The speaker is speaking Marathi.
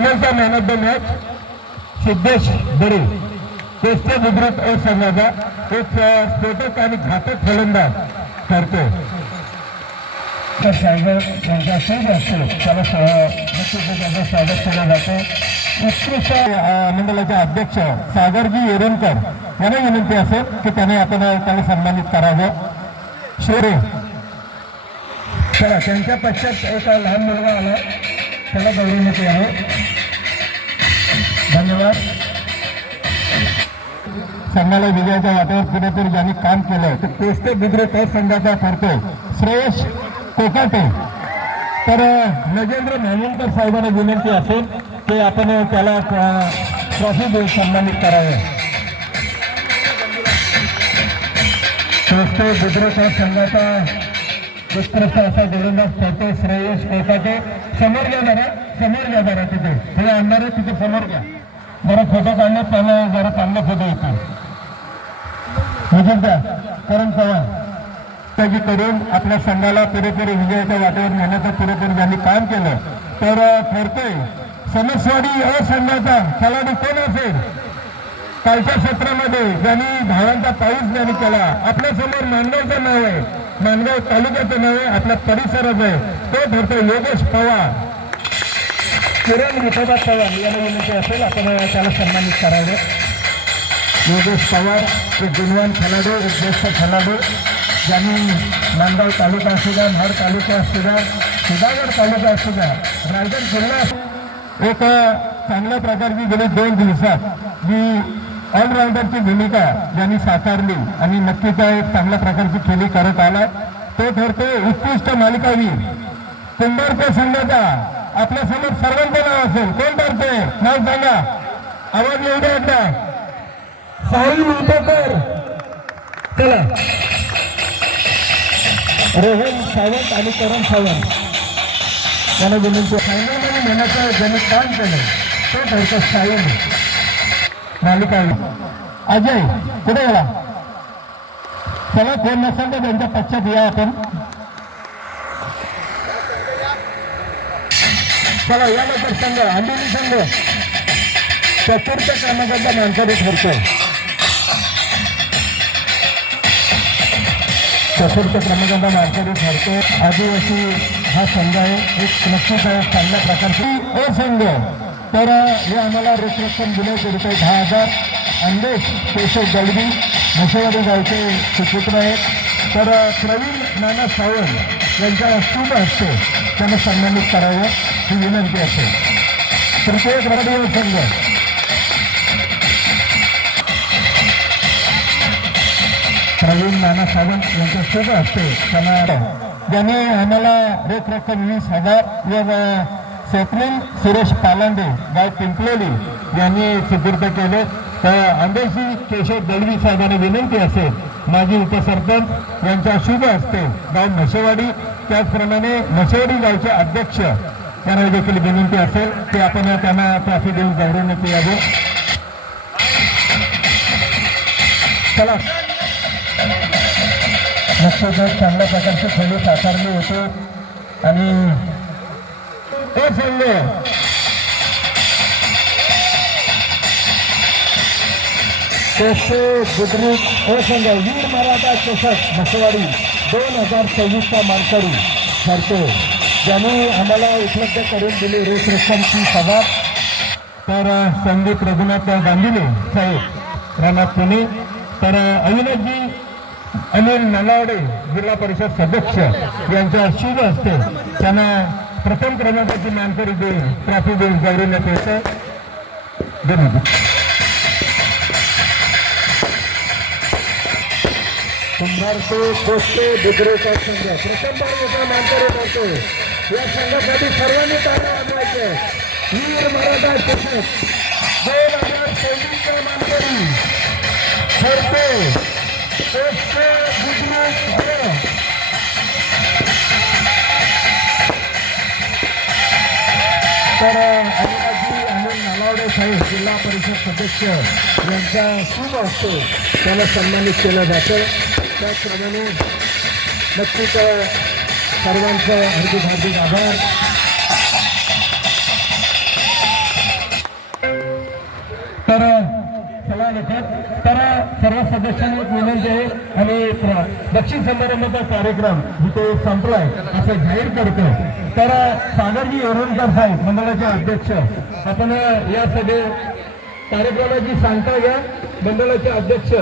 Man of the match Siddhesh बरे कुस्ती बुद्रुक अ संघाचा एक स्फोटक आणि घातक फलंदाज ठरतो. सागर यांचा खूप असतो त्याला त्याचं स्वागत केलं जातं. उत्कृष्ट मंडळाचे अध्यक्ष सागरजी येरणकर यांना विनंती असेल की त्याने आपण त्याला सन्मानित करावं. शेरे चला त्यांच्या पश्चात एक लहान मुलगा आला त्याला गौरवण्यात आहे. धन्यवाद. संघाला विजयाच्या वाटेवर पुढे ज्यांनी काम केलं ते कुस्ती बुद्रुक संघाचा ठरतो श्रेयश कोकाटे. तर नजेंद्र मामुलकर साहेबांना विनंती असेल की आपण त्याला ट्रॉफी देऊन सन्मानित करावे. कुस्ती बुद्रुक संघाचा उत्कृष्ट असा गोलंदाज ठरतो श्रेयश कोकाटे. समोर घ्या जरा तिथे हे आणणार आहे तिथे समोर घ्या जरा फोटो काढले त्याला जरा चांगला फोटो येतो करण पवार त्याची करून आपल्या संघाला पुरेपूर विजयाच्या वाटेवर नेण्याचं पुरेपूर ज्यांनी काम केलं तर ठरतोय सणसवाडी या संघाचा खेळाडू कोण असेल. कालच्या सत्रामध्ये ज्यांनी धावांचा पाऊस ज्यांनी केला आपल्या समोर मानगावचं नाव आहे, मानगाव तालुक्याचं नाव आहे, आपल्या परिसराचं आहे, तो ठरतोय योगेश पवार. किरण विठोबा पवार यांना विनंती असेल आपण त्याला सन्मानित करावे. योगेश पवार एक गुणवान खेळाडू एक ज्येष्ठ खेळाडू ज्यांनी मानगाव तालुका असू द्या, महाड तालुका असू द्या, सुधागड तालुका असू द्या, रायगड जिल्हा एक चांगल्या प्रकारची गेली 2 दिवसात जी ऑलराऊंडरची भूमिका ज्यांनी साकारली आणि नक्कीच एक चांगल्या प्रकारची खेळी करत आला. तो ठरतो उत्कृष्ट मालिकावीर कुंभारकर संघाचा. आपल्या समोर सर्वांचं नाव असेल कोण ठरते नाव सांगा. आवाज येऊ द्या एकदा. साहिल उपेकर. चला रोहन सावंत आणि करण सावंत यांना विनंती. फायनलमध्ये नेण्याचं ज्यांनी काम केलं तो ठरतो साहिल मालिकावीर. अजय कुठे गेला. चला कोण नसेल तर त्यांच्या पश्चात या आपण. चला यानंतर संघ अंबिली संघ चतुर्थ क्रमांकाचा मानकरी ठरतो. चतुर्थ क्रमांकाचा मानकरी ठरतो. आदिवासी हा संघ आहे एक नक्कीच चांगल्या प्रकारची असंघ. तर हे आम्हाला रोखरक्कम दिले ₹10,000 अंदेश केशव गलबी म्हशेवाडी गावचे सुपुत्र आहेत. तर प्रवीण नाना सावंत यांच्या शुभ हस्ते त्यांना सन्मानित करावं ही विनंती असेल. तृतीय क्रमांकाचा संघ प्रवीण नाना सावंत यांच्या शुभ हस्ते त्यांना ज्यांनी आम्हाला रोख रक्कम 20,000 व स्वप्नील सुरेश पालांडे गाव पिंपलोली यांनी सुपूर्द केले. तर अंदेशी केशव दळवी साहेबांना विनंती असेल माजी उपसरपंच यांच्या शुभ हस्ते गाव म्हशेवाडी त्याचप्रमाणे म्हशेवाडी गावचे अध्यक्ष यांना देखील विनंती असेल की आपण त्यांना ट्रॉफी देऊन गौरवण्यात यावं. चला नक्कीच चांगल्या प्रकारची खेळी साकारली होती आणि तो संघ बुद्रुक संघ वीर मराठा चषक म्हशेवाडी 2026चा मानकरी ठरतो. ज्यांनी आम्हाला उपलब्ध करून दिली रोख रक्कम 30,000. तर संदीप रघुनाथ गांधीले साहेब राणा पुणे. तर अविनाशजी अनिल नलावडे जिल्हा परिषद सदस्य यांच्या शुभ हस्ते त्यांना प्रथम क्रमांकाची मानकरी देऊन ट्रॉफी देऊन गौरवण्यात येतं. धन्यवाद. कुंभारचे कुस्ती बुद्रुक संघ प्रथम मानकरी करतो. या संघासाठी सर्वांनी टाळ्या वाजवायचे. वीर मराठा चषक 2026चा मानकरी ठरतो कुस्ती बुद्रुक. तर अनिलाजी अनिल नलावडे साहेब जिल्हा परिषद सदस्य यांच्या शुभ हस्ते त्याला सन्मानित केलं जातं. त्याचप्रमाणे नक्कीच सर्वांचं हार्दिक आभार. लवकर. तर सर्व सदस्यांनी एक विनंती आहे आणि बक्षीस समारंभाचा कार्यक्रम जिथे संपलाय असं जाहीर करतो. तर सागरजी येरुणकर साहेब मंडळाचे अध्यक्ष, आपण या सगळे कार्यक्रमाची सांगता घ्या. मंडळाचे अध्यक्ष